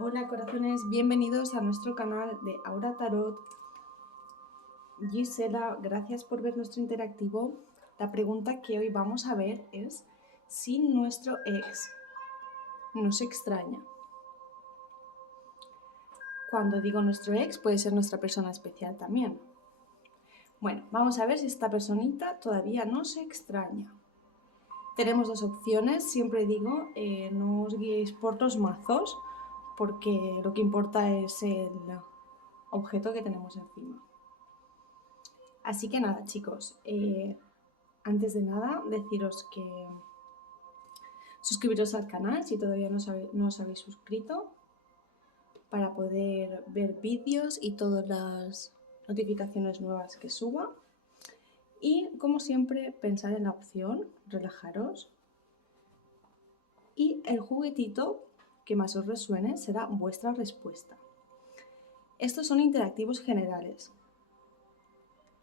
Hola corazones, bienvenidos a nuestro canal de Aura Tarot. Gisela, gracias por ver nuestro interactivo. La pregunta que hoy vamos a ver es si nuestro ex nos extraña. Cuando digo nuestro ex, puede ser nuestra persona especial también. Bueno, vamos a ver si esta personita todavía nos extraña. Tenemos dos opciones, siempre digo, no os guiéis por los mazos, porque lo que importa es el objeto que tenemos encima. Así que nada, chicos, antes de nada deciros que suscribiros al canal si todavía no os habéis suscrito para poder ver vídeos y todas las notificaciones nuevas que suba. Y como siempre, pensar en la opción, relajaros. Y el juguetito que más os resuene será vuestra respuesta. Estos son interactivos generales,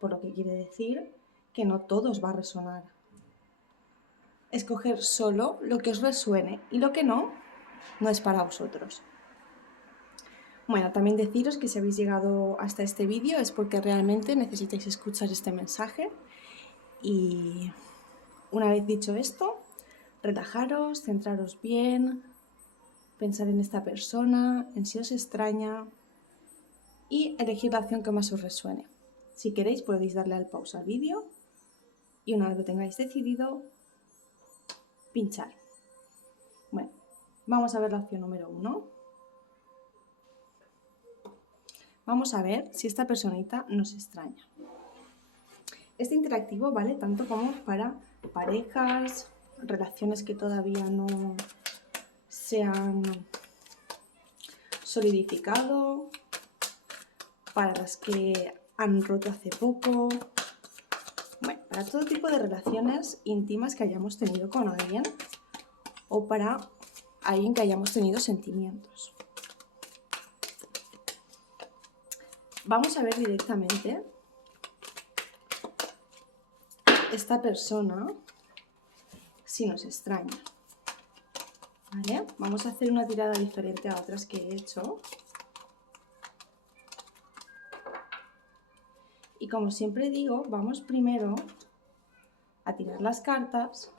por lo que quiere decir que no todos va a resonar. Escoger solo lo que os resuene y lo que no es para vosotros. Bueno, también deciros que si habéis llegado hasta este vídeo es porque realmente necesitáis escuchar este mensaje. Y una vez dicho esto, relajaros, centraros bien, pensar en esta persona, en si os extraña y elegir la opción que más os resuene. Si queréis podéis darle al pausa al vídeo y una vez lo tengáis decidido, pinchar. Bueno, vamos a ver la opción número 1. Vamos a ver si esta personita nos extraña. Este interactivo vale tanto como para parejas, relaciones que todavía no se han solidificado, para las que han roto hace poco. Bueno, para todo tipo de relaciones íntimas que hayamos tenido con alguien o para alguien que hayamos tenido sentimientos. Vamos a ver directamente esta persona si nos extraña. ¿Vale? Vamos a hacer una tirada diferente a otras que he hecho. Y como siempre digo, vamos primero a tirar las cartas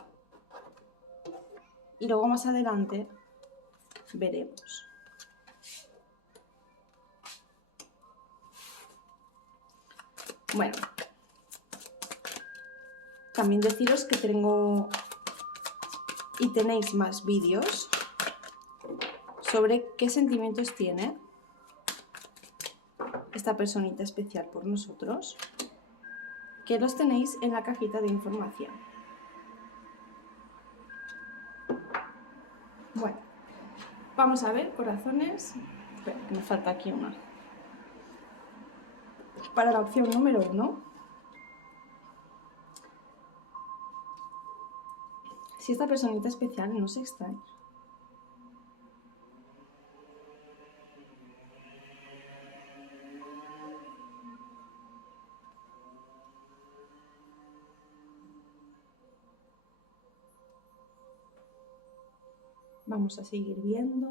y luego más adelante veremos. Bueno, también deciros que tengo y tenéis más vídeos sobre qué sentimientos tiene esta personita especial por nosotros, que los tenéis en la cajita de información. Bueno, vamos a ver, corazones. Espera, que me falta aquí una. Para la opción número 1, si esta personita especial nos extraña. Vamos a seguir viendo.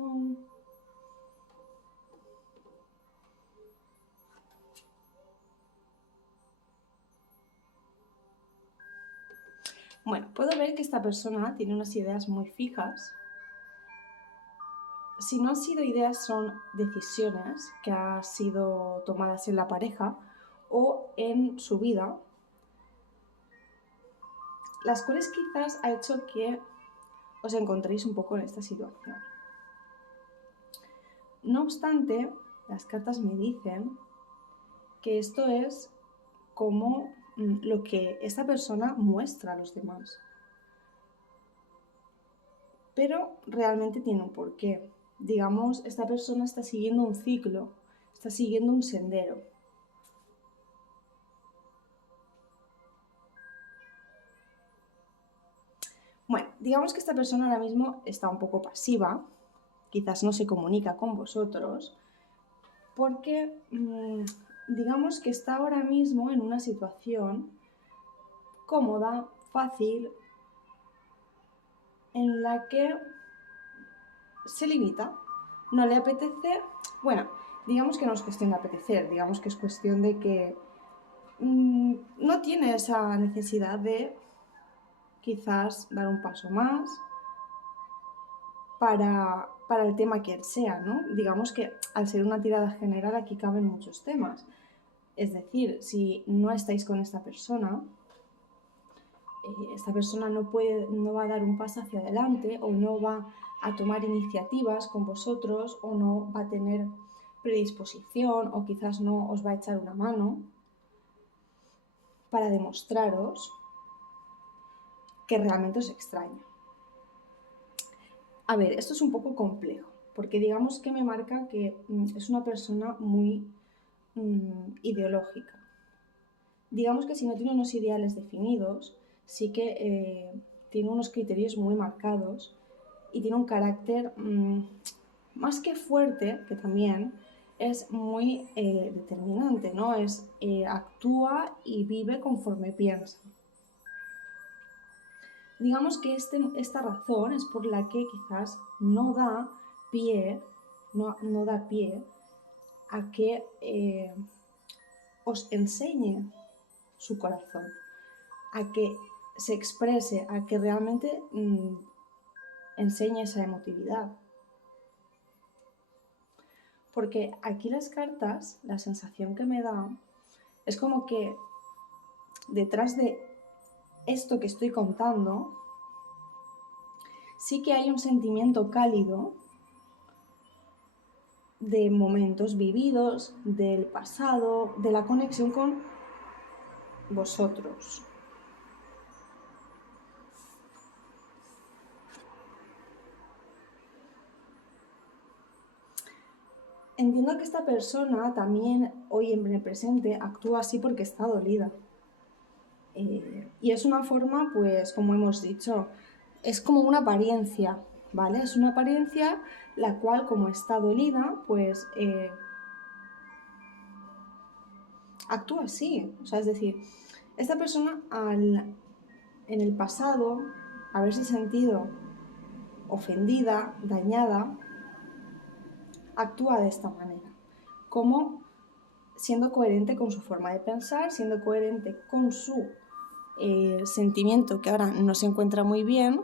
Bueno, puedo ver que esta persona tiene unas ideas muy fijas. Si no han sido ideas, son decisiones que han sido tomadas en la pareja o en su vida, las cuales quizás ha hecho que os encontréis un poco en esta situación. No obstante, las cartas me dicen que esto es como lo que esta persona muestra a los demás. Pero realmente tiene un porqué. Digamos, esta persona está siguiendo un ciclo, está siguiendo un sendero. Bueno, digamos que esta persona ahora mismo está un poco pasiva, quizás no se comunica con vosotros, porque digamos que está ahora mismo en una situación cómoda, fácil, en la que se limita no le apetece, bueno, digamos que no es cuestión de apetecer, digamos que es cuestión de que no tiene esa necesidad de quizás dar un paso más para el tema que él sea, ¿no? Digamos que al ser una tirada general aquí caben muchos temas. Es decir, si no estáis con esta persona no va a dar un paso hacia adelante o no va a tomar iniciativas con vosotros o no va a tener predisposición o quizás no os va a echar una mano para demostraros que realmente os extraña. A ver, esto es un poco complejo, porque digamos que me marca que es una persona muy ideológica. Digamos que si no tiene unos ideales definidos, sí que tiene unos criterios muy marcados y tiene un carácter más que fuerte, que también es muy determinante, ¿no? Actúa y vive conforme piensa. Digamos que esta razón es por la que quizás no da pie a que os enseñe su corazón, a que se exprese, a que realmente enseñe esa emotividad. Porque aquí las cartas, la sensación que me da es como que detrás de esto que estoy contando sí que hay un sentimiento cálido de momentos vividos, del pasado, de la conexión con vosotros. Entiendo que esta persona también hoy en el presente actúa así porque está dolida. Y es una forma, pues, como hemos dicho, es como una apariencia, ¿vale? Es una apariencia la cual, como está dolida, pues actúa así. O sea, es decir, esta persona en el pasado haberse sentido ofendida, dañada, actúa de esta manera. Como siendo coherente con su forma de pensar, siendo coherente con su sentimiento que ahora no se encuentra muy bien,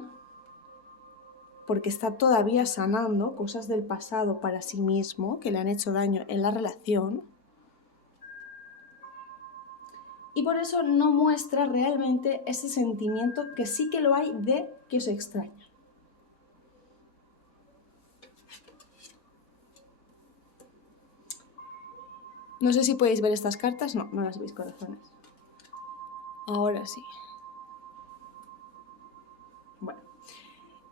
porque está todavía sanando cosas del pasado para sí mismo que le han hecho daño en la relación, y por eso no muestra realmente ese sentimiento que sí que lo hay de que os extraña. No sé si podéis ver estas cartas, no las veis, corazones. Ahora sí. Bueno,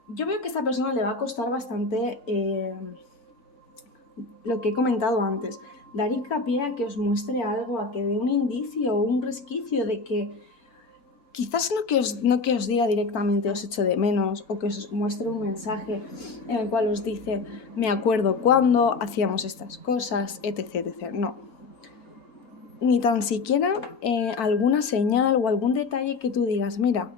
yo veo que a esta persona le va a costar bastante lo que he comentado antes, dar hincapié a que os muestre algo, a que dé un indicio o un resquicio de que quizás no que os diga directamente os echo de menos o que os muestre un mensaje en el cual os dice me acuerdo cuando hacíamos estas cosas, etc, etc. No. Ni tan siquiera alguna señal o algún detalle que tú digas, mira,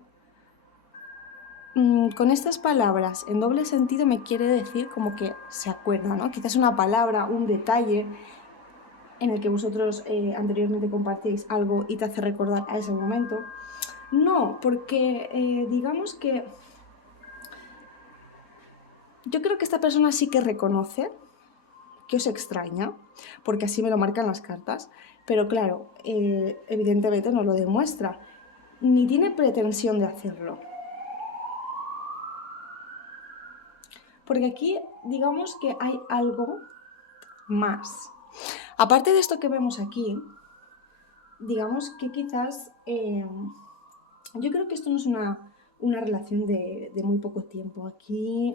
con estas palabras en doble sentido me quiere decir como que se acuerda, ¿no? Quizás una palabra, un detalle en el que vosotros anteriormente compartíais algo y te hace recordar a ese momento. No, porque digamos que yo creo que esta persona sí que reconoce que os extraña, porque así me lo marcan las cartas, pero claro, evidentemente no lo demuestra, ni tiene pretensión de hacerlo. Porque aquí digamos que hay algo más. Aparte de esto que vemos aquí, digamos que quizás, yo creo que esto no es una relación de muy poco tiempo. Aquí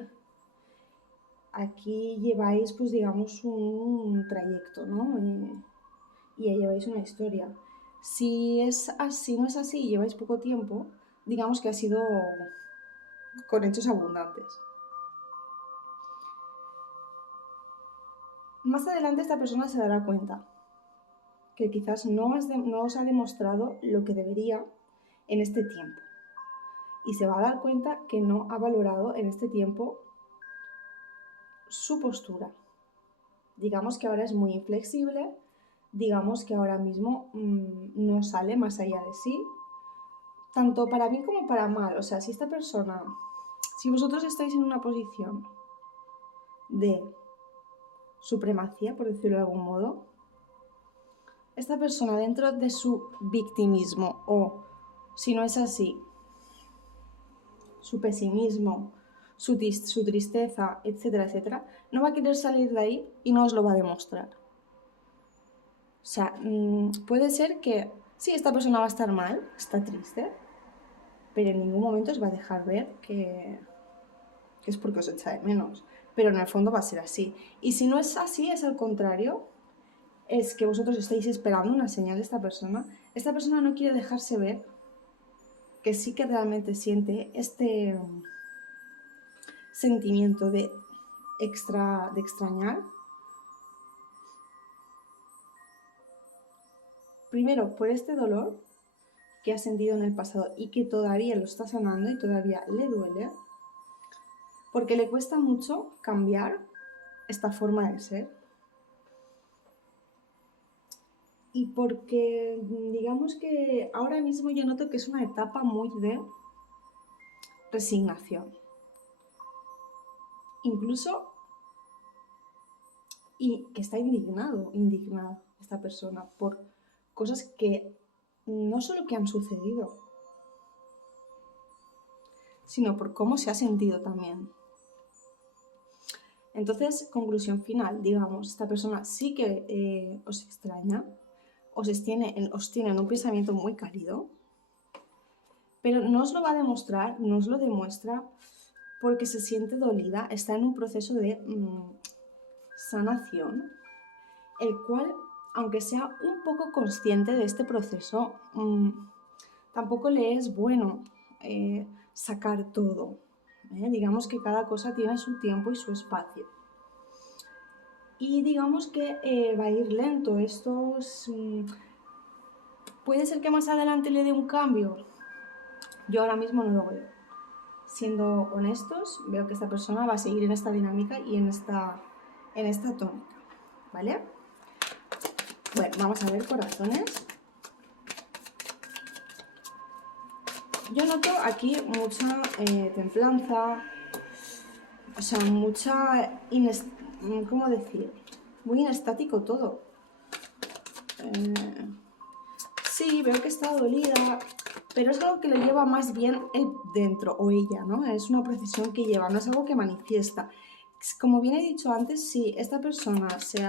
lleváis, pues digamos, un trayecto, ¿no? Y ya lleváis una historia. Si no es así y lleváis poco tiempo, digamos que ha sido con hechos abundantes. Más adelante esta persona se dará cuenta que quizás no os ha demostrado lo que debería en este tiempo. Y se va a dar cuenta que no ha valorado en este tiempo su postura, digamos que ahora es muy inflexible, digamos que ahora mismo no sale más allá de sí, tanto para bien como para mal. O sea, si esta persona, si vosotros estáis en una posición de supremacía, por decirlo de algún modo, esta persona dentro de su victimismo o, si no es así, su pesimismo, su tristeza, etcétera, etcétera, no va a querer salir de ahí y no os lo va a demostrar. O sea, puede ser que sí, esta persona va a estar mal, está triste, pero en ningún momento os va a dejar ver que es porque os echa de menos. Pero en el fondo va a ser así. Y si no es así, es al contrario, es que vosotros estáis esperando una señal de esta persona. Esta persona no quiere dejarse ver que sí que realmente siente este sentimiento de extrañar. Primero, por este dolor que ha sentido en el pasado y que todavía lo está sanando y todavía le duele, porque le cuesta mucho cambiar esta forma de ser. Y porque digamos que ahora mismo yo noto que es una etapa muy de resignación. Incluso, y que está indignada esta persona por cosas que no solo que han sucedido, sino por cómo se ha sentido también. Entonces, conclusión final, digamos, esta persona sí que os extraña, os tiene en un pensamiento muy cálido, pero no os lo va a demostrar, no os lo demuestra porque se siente dolida, está en un proceso de sanación, el cual, aunque sea un poco consciente de este proceso, tampoco le es bueno sacar todo. Digamos que cada cosa tiene su tiempo y su espacio. Y digamos que va a ir lento. Esto puede ser que más adelante le dé un cambio. Yo ahora mismo no lo veo. Siendo honestos, veo que esta persona va a seguir en esta dinámica y en esta tónica, ¿vale? Bueno, vamos a ver, corazones. Yo noto aquí mucha templanza, o sea, ¿cómo decir? Muy inestático todo. Sí, veo que está dolida, pero es algo que le lleva más bien él dentro, o ella, ¿no? Es una procesión que lleva, no es algo que manifiesta. Como bien he dicho antes, si esta persona se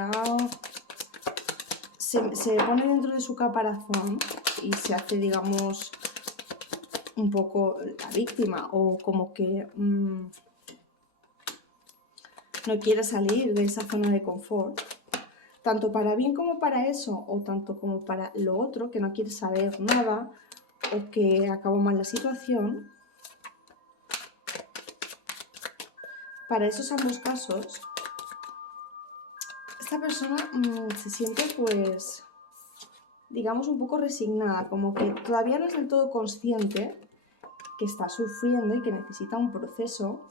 pone dentro de su caparazón y se hace, digamos, un poco la víctima, o como que no quiere salir de esa zona de confort, tanto para bien como para eso, o tanto como para lo otro, que no quiere saber nada, o que acabó mal la situación, para esos ambos casos, esta persona se siente, pues, digamos, un poco resignada, como que todavía no es del todo consciente que está sufriendo y que necesita un proceso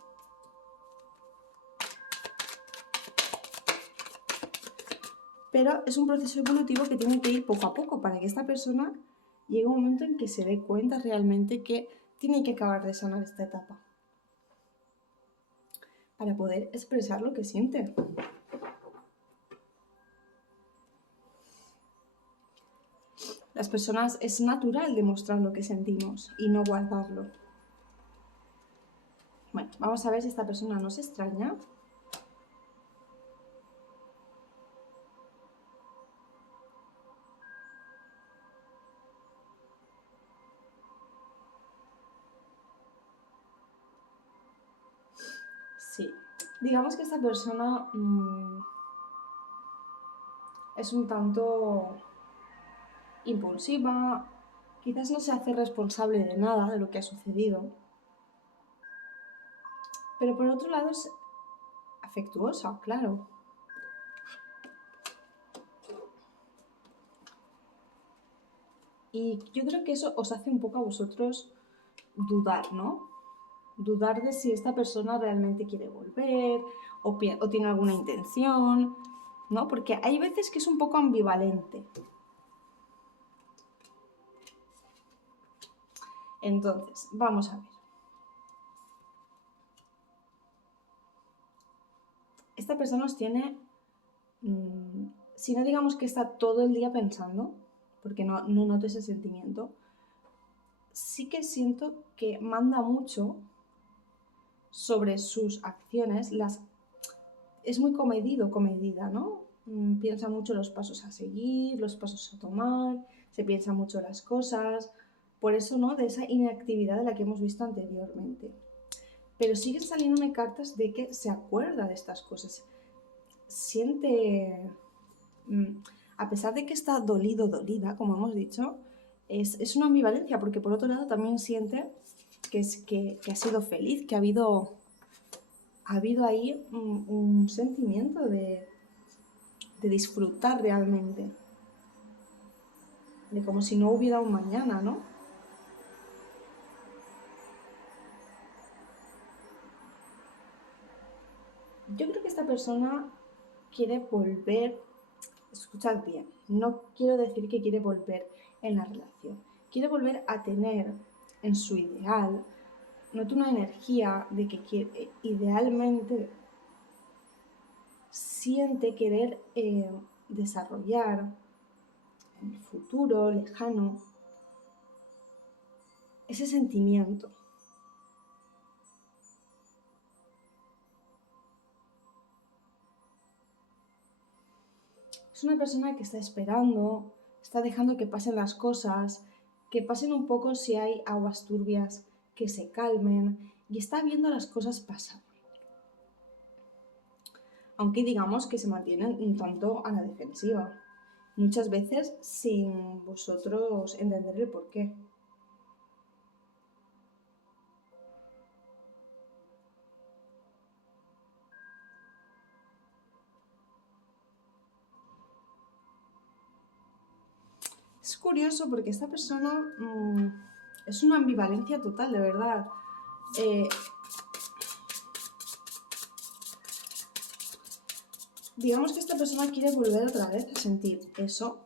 pero es un proceso evolutivo que tiene que ir poco a poco para que esta persona llegue a un momento en que se dé cuenta realmente que tiene que acabar de sanar esta etapa para poder expresar lo que siente. Las personas es natural demostrar lo que sentimos y no guardarlo. Bueno, vamos a ver si esta persona nos extraña. Sí, digamos que esta persona es un tanto impulsiva, quizás no se hace responsable de nada de lo que ha sucedido, pero por otro lado es afectuosa, claro. Y yo creo que eso os hace un poco a vosotros dudar, ¿no? Dudar de si esta persona realmente quiere volver o tiene alguna intención. ¿no? Porque hay veces que es un poco ambivalente. Entonces, vamos a ver. Esta persona os tiene, si no digamos que está todo el día pensando, porque no noto ese sentimiento, sí que siento que manda mucho sobre sus acciones, es muy comedida, ¿no? Piensa mucho los pasos a seguir, los pasos a tomar, se piensa mucho las cosas, por eso, ¿no? De esa inactividad de la que hemos visto anteriormente. Pero siguen saliéndome cartas de que se acuerda de estas cosas, siente, a pesar de que está dolida, como hemos dicho, es una ambivalencia, porque por otro lado también siente que ha sido feliz, que ha habido ahí un sentimiento de disfrutar realmente, de como si no hubiera un mañana, ¿no? Yo creo que esta persona quiere volver, escuchad bien, no quiero decir que quiere volver en la relación, quiere volver a tener en su ideal, noto una energía de que quiere, idealmente siente querer desarrollar en el futuro lejano ese sentimiento. Es una persona que está esperando, está dejando que pasen las cosas, que pasen un poco si hay aguas turbias, que se calmen, y está viendo las cosas pasar. Aunque digamos que se mantienen un tanto a la defensiva, muchas veces sin vosotros entender el porqué. Es curioso porque esta persona es una ambivalencia total, de verdad. Digamos que esta persona quiere volver otra vez a sentir eso.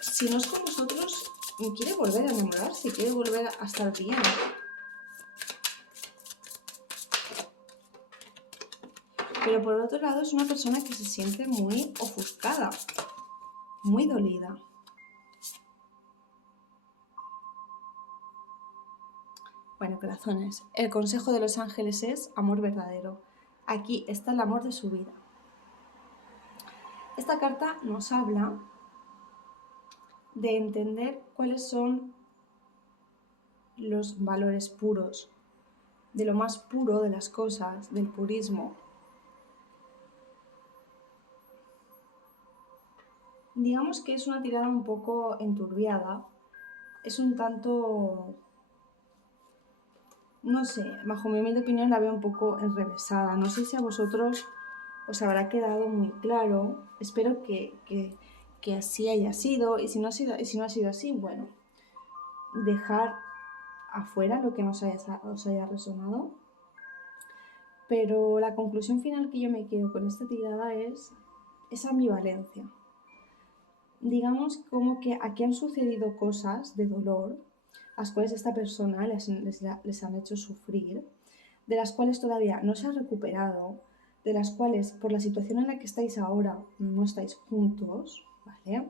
Si no es con vosotros, quiere volver a enamorarse, quiere volver a estar bien. Pero por otro lado es una persona que se siente muy ofuscada, muy dolida. Bueno, corazones, el consejo de los ángeles es amor verdadero. Aquí está el amor de su vida. Esta carta nos habla de entender cuáles son los valores puros, de lo más puro de las cosas, del purismo. Digamos que es una tirada un poco enturbiada, es un tanto, no sé, bajo mi humilde opinión la veo un poco enrevesada. No sé si a vosotros os habrá quedado muy claro, espero que así haya sido, y si no ha sido así, bueno, dejar afuera lo que os haya resonado. Pero la conclusión final que yo me quedo con esta tirada es esa ambivalencia. Digamos como que aquí han sucedido cosas de dolor, las cuales esta persona les han hecho sufrir, de las cuales todavía no se ha recuperado, de las cuales por la situación en la que estáis ahora no estáis juntos, ¿vale?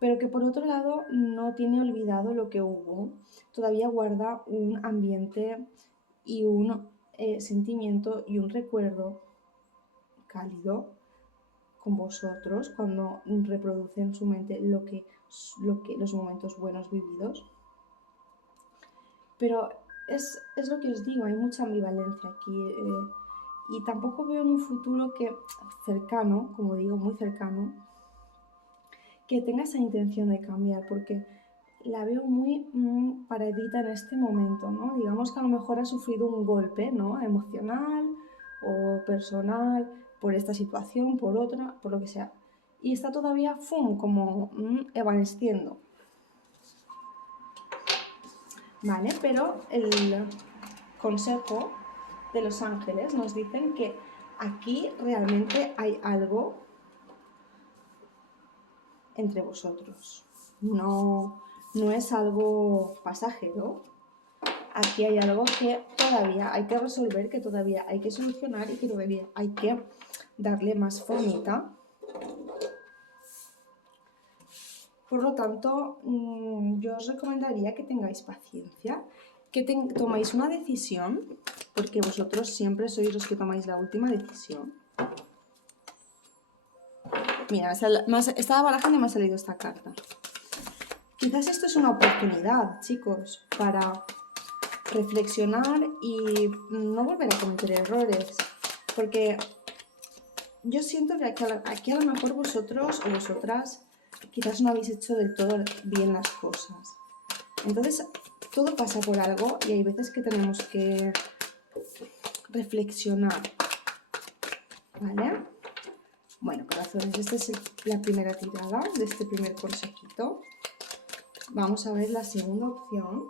Pero que por otro lado no tiene olvidado lo que hubo, todavía guarda un ambiente y un sentimiento y un recuerdo cálido con vosotros cuando reproduce en su mente los momentos buenos vividos. Pero es lo que os digo, hay mucha ambivalencia aquí y tampoco veo en un futuro cercano, como digo, muy cercano, que tenga esa intención de cambiar, porque la veo muy paradita en este momento, ¿no? Digamos que a lo mejor ha sufrido un golpe, ¿no? Emocional o personal, por esta situación, por otra, por lo que sea. Y está todavía, como evanesciendo. ¿Vale? Pero el consejo de los ángeles nos dicen que aquí realmente hay algo entre vosotros. No es algo pasajero. Aquí hay algo que todavía hay que resolver, que todavía hay que solucionar y que todavía hay que darle más formita. Por lo tanto, yo os recomendaría que tengáis paciencia, que tomáis una decisión, porque vosotros siempre sois los que tomáis la última decisión. Mira, estaba barajando y me ha salido esta carta. Quizás esto es una oportunidad, chicos, para reflexionar y no volver a cometer errores, porque yo siento que aquí a lo mejor vosotros o vosotras quizás no habéis hecho del todo bien las cosas. Entonces, todo pasa por algo y hay veces que tenemos que reflexionar, ¿vale? Bueno, corazones, esta es la primera tirada de este primer consejito. Vamos a ver la segunda opción,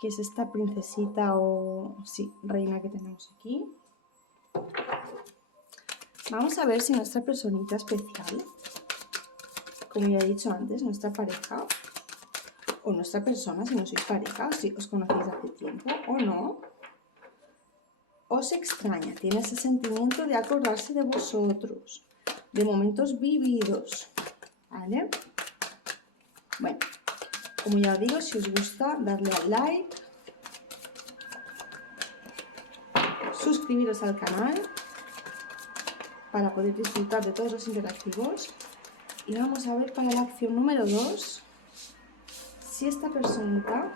que es esta princesita o, sí, reina que tenemos aquí. Vamos a ver si nuestra personita especial, como ya he dicho antes, nuestra pareja o nuestra persona, si no sois pareja, si os conocéis hace tiempo o no, os extraña, tiene ese sentimiento de acordarse de vosotros, de momentos vividos, ¿vale? Bueno, como ya os digo, si os gusta, darle al like, suscribiros al canal para poder disfrutar de todos los interactivos. Y vamos a ver para la acción número 2 si esta personita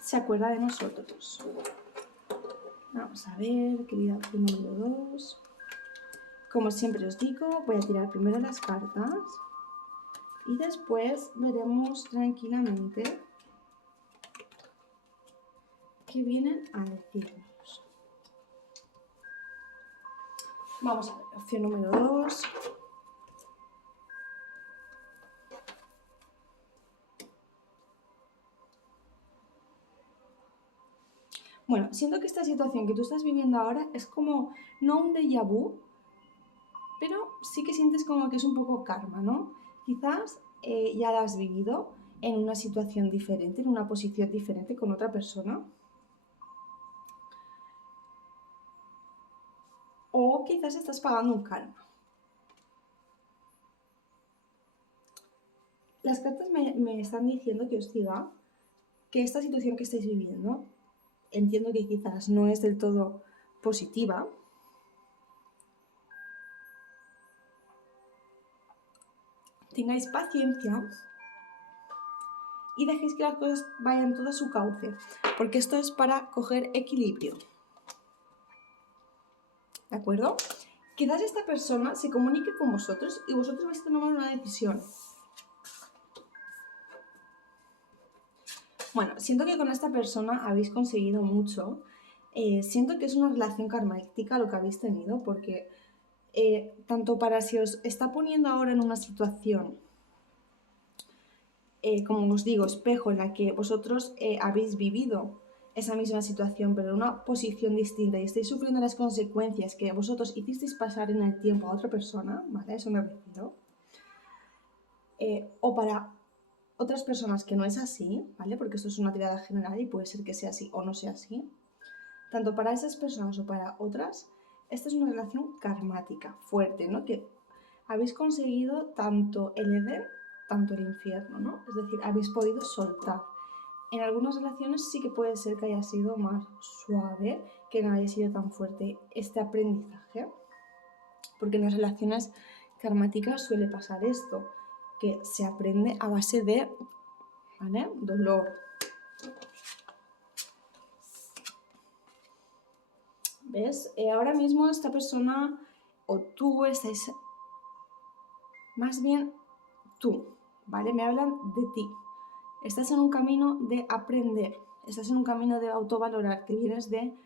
se acuerda de nosotros. Vamos a ver, querida opción número 2. Como siempre os digo, voy a tirar primero las cartas y después veremos tranquilamente qué vienen a decirnos. Vamos a ver, opción número 2. Bueno, siento que esta situación que tú estás viviendo ahora es como, no un déjà vu, pero sí que sientes como que es un poco karma, ¿no? Quizás ya la has vivido en una situación diferente, en una posición diferente con otra persona. O quizás estás pagando un karma. Las cartas me están diciendo que os diga que esta situación que estáis viviendo, entiendo que quizás no es del todo positiva, tengáis paciencia y dejéis que las cosas vayan todo a su cauce, porque esto es para coger equilibrio. ¿De acuerdo? Quizás esta persona se comunique con vosotros y vosotros vais a tomar una decisión. Bueno, siento que con esta persona habéis conseguido mucho. Siento que es una relación karmática lo que habéis tenido, porque tanto para si os está poniendo ahora en una situación, como os digo, espejo, en la que vosotros habéis vivido esa misma situación, pero en una posición distinta y estáis sufriendo las consecuencias que vosotros hicisteis pasar en el tiempo a otra persona, ¿vale? Eso me refiero. O para otras personas que no es así, ¿vale? Porque esto es una tirada general y puede ser que sea así o no sea así. Tanto para esas personas o para otras, esta es una relación karmática, fuerte, ¿no? Que habéis conseguido tanto el Edén, tanto el infierno, ¿no? Es decir, habéis podido soltar. En algunas relaciones sí que puede ser que haya sido más suave, que no haya sido tan fuerte este aprendizaje, porque en las relaciones karmáticas suele pasar esto, que se aprende a base de, ¿vale?, dolor. ¿Ves? Ahora mismo esta persona o tú estáis, más bien tú, ¿vale? Me hablan de ti. Estás en un camino de aprender, estás en un camino de autovalorar, que vienes de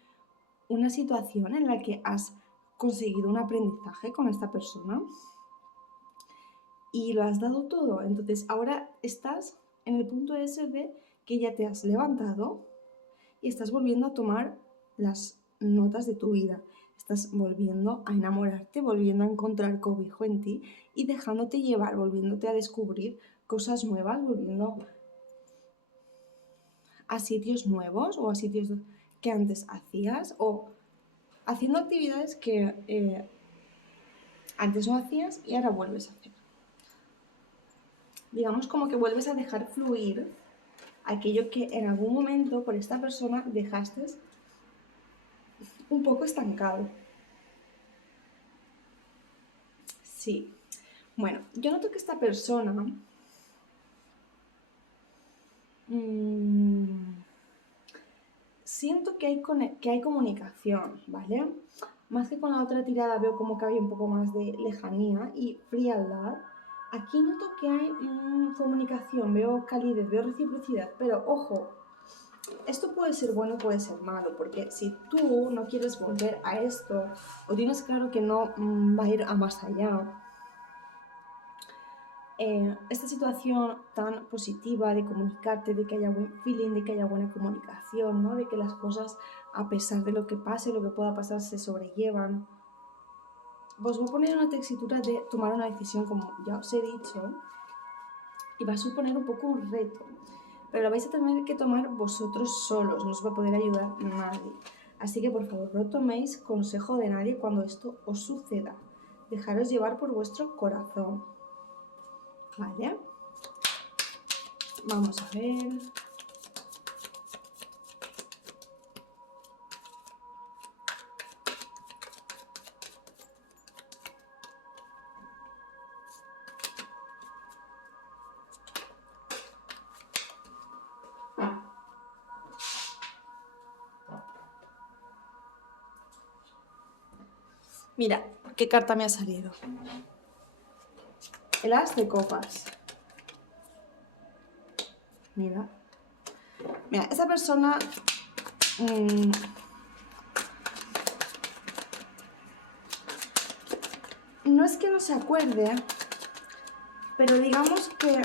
una situación en la que has conseguido un aprendizaje con esta persona y lo has dado todo. Entonces ahora estás en el punto ese de que ya te has levantado y estás volviendo a tomar las notas de tu vida. Estás volviendo a enamorarte, volviendo a encontrar cobijo en ti y dejándote llevar, volviéndote a descubrir cosas nuevas, volviendo a sitios nuevos o a sitios que antes hacías o haciendo actividades que antes no hacías y ahora vuelves a hacer. Digamos como que vuelves a dejar fluir aquello que en algún momento por esta persona dejaste un poco estancado. Sí. Bueno, yo noto que esta persona siento que hay comunicación, ¿vale? Más que con la otra tirada veo como que había un poco más de lejanía y frialdad. Aquí noto que hay comunicación, veo calidez, veo reciprocidad, pero ojo, esto puede ser bueno, puede ser malo, porque si tú no quieres volver a esto o tienes claro que no va a ir a más allá, esta situación tan positiva de comunicarte, de que haya buen feeling, de que haya buena comunicación, ¿no? De que las cosas, a pesar de lo que pase, lo que pueda pasar, se sobrellevan. Os voy a poner una tesitura de tomar una decisión, como ya os he dicho, y va a suponer un poco un reto, pero lo vais a tener que tomar vosotros solos, no os va a poder ayudar nadie. Así que por favor no toméis consejo de nadie cuando esto os suceda. Dejaros llevar por vuestro corazón. ¿Vale? Vamos a ver. Mira, ¿qué carta me ha salido? El as de copas. Mira. Mira, esa persona no es que no se acuerde, pero digamos que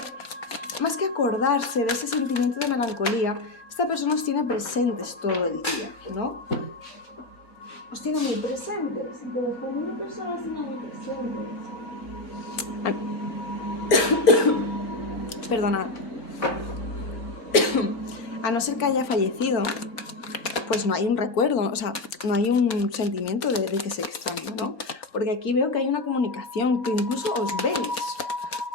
más que acordarse de ese sentimiento de melancolía, esta persona os tiene presentes todo el día, ¿no? Os tiene muy presentes. Entonces, cuando una persona os tiene muy presentes... Perdonad. A no ser que haya fallecido, pues no hay un recuerdo, o sea, no hay un sentimiento de que se extraña, ¿no? Porque aquí veo que hay una comunicación, que incluso os veis,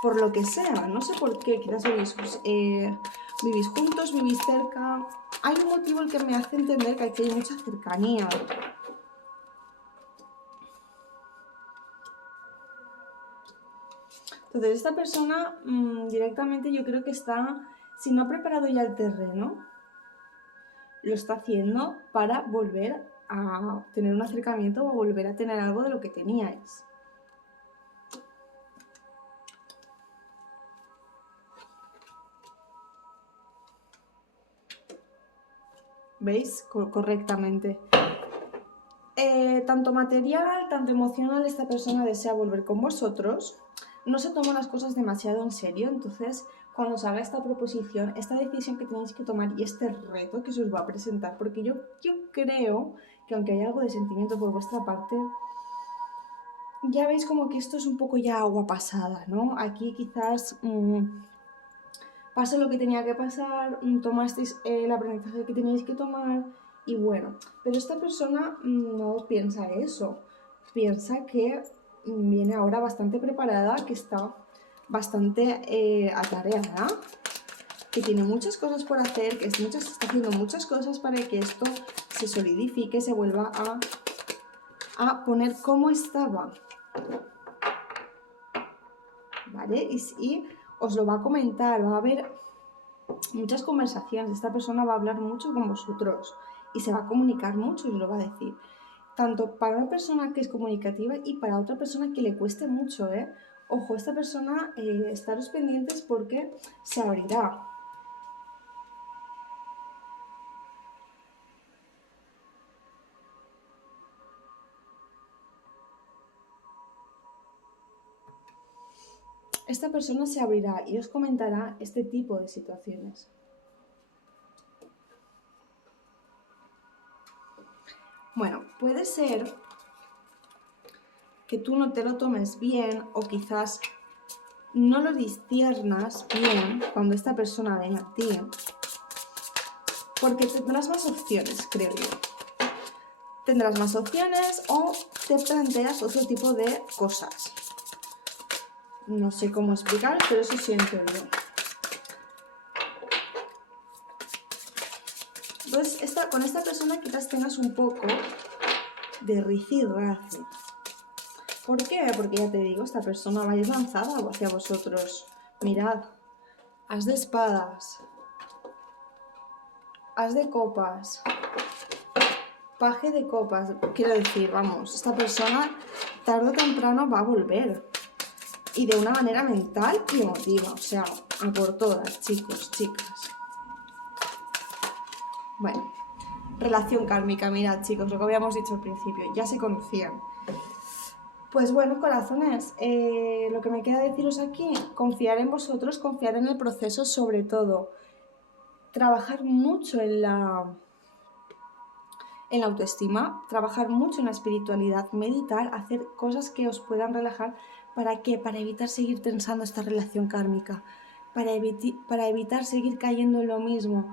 por lo que sea, no sé por qué, quizás vivís juntos, vivís cerca. Hay un motivo el que me hace entender que aquí hay mucha cercanía. Entonces, esta persona directamente yo creo que está, si no ha preparado ya el terreno, lo está haciendo para volver a tener un acercamiento o volver a tener algo de lo que teníais. ¿Veis? Correctamente. Tanto material, tanto emocional, esta persona desea volver con vosotros. No se toman las cosas demasiado en serio, entonces cuando os haga esta proposición, esta decisión que tenéis que tomar y este reto que se os va a presentar, porque yo creo que aunque haya algo de sentimiento por vuestra parte, ya veis como que esto es un poco ya agua pasada, ¿no? Aquí quizás pasó lo que tenía que pasar, tomasteis el aprendizaje que teníais que tomar y bueno, pero esta persona no piensa eso, piensa que viene ahora bastante preparada, que está bastante atareada, que tiene muchas cosas por hacer, que está haciendo muchas cosas para que esto se solidifique, se vuelva a poner como estaba, ¿vale? Y os lo va a comentar, va a haber muchas conversaciones, esta persona va a hablar mucho con vosotros y se va a comunicar mucho y os lo va a decir. Tanto para una persona que es comunicativa y para otra persona que le cueste mucho, ¿eh? Ojo, esta persona, estaros pendientes porque se abrirá. Esta persona se abrirá y os comentará este tipo de situaciones. Bueno, puede ser que tú no te lo tomes bien o quizás no lo disciernas bien cuando esta persona venga a ti, porque tendrás más opciones, creo yo. Tendrás más opciones o te planteas otro tipo de cosas. No sé cómo explicar, pero eso siento yo. Entonces, con esta persona quizás tengas un poco de rifirrafe. ¿Por qué? Porque ya te digo, esta persona va a ir lanzada hacia vosotros. Mirad, as de espadas, as de copas, paje de copas. Quiero decir, vamos, esta persona tarde o temprano va a volver. Y de una manera mental y emotiva, o sea, a por todas, chicos, chicas. Bueno, relación kármica, mirad, chicos, lo que habíamos dicho al principio, ya se conocían. Pues bueno, corazones, lo que me queda deciros aquí, confiar en vosotros, confiar en el proceso, sobre todo, trabajar mucho en la autoestima, trabajar mucho en la espiritualidad, meditar, hacer cosas que os puedan relajar. ¿Para qué? Para evitar seguir tensando esta relación kármica, para evitar seguir cayendo en lo mismo.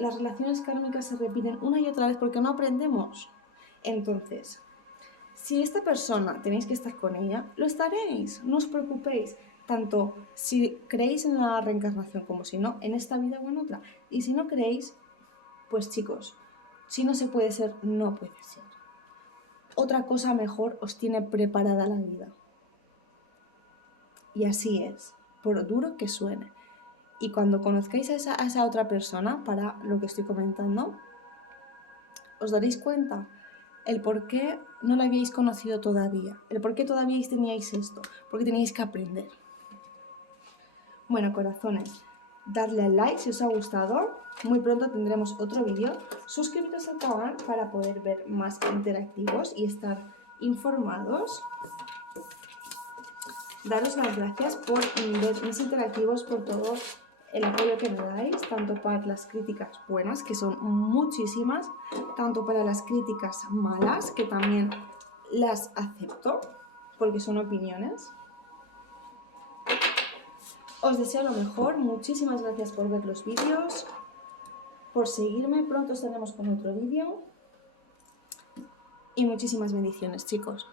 Las relaciones kármicas se repiten una y otra vez porque no aprendemos. Entonces, si esta persona tenéis que estar con ella, lo estaréis, no os preocupéis, tanto si creéis en la reencarnación como si no, en esta vida o en otra. Y si no creéis, pues chicos, si no se puede ser, no puede ser. Otra cosa mejor os tiene preparada la vida. Y así es, por duro que suene. Y cuando conozcáis a esa otra persona, para lo que estoy comentando, os daréis cuenta el por qué no la habíais conocido todavía, el por qué todavía teníais esto, porque teníais que aprender. Bueno, corazones, dadle al like si os ha gustado. Muy pronto tendremos otro vídeo. Suscribiros al canal para poder ver más interactivos y estar informados. Daros las gracias por ver mis interactivos, por todo el apoyo que me dais, tanto para las críticas buenas, que son muchísimas, tanto para las críticas malas, que también las acepto, porque son opiniones. Os deseo lo mejor, muchísimas gracias por ver los vídeos, por seguirme, pronto estaremos con otro vídeo y muchísimas bendiciones, chicos.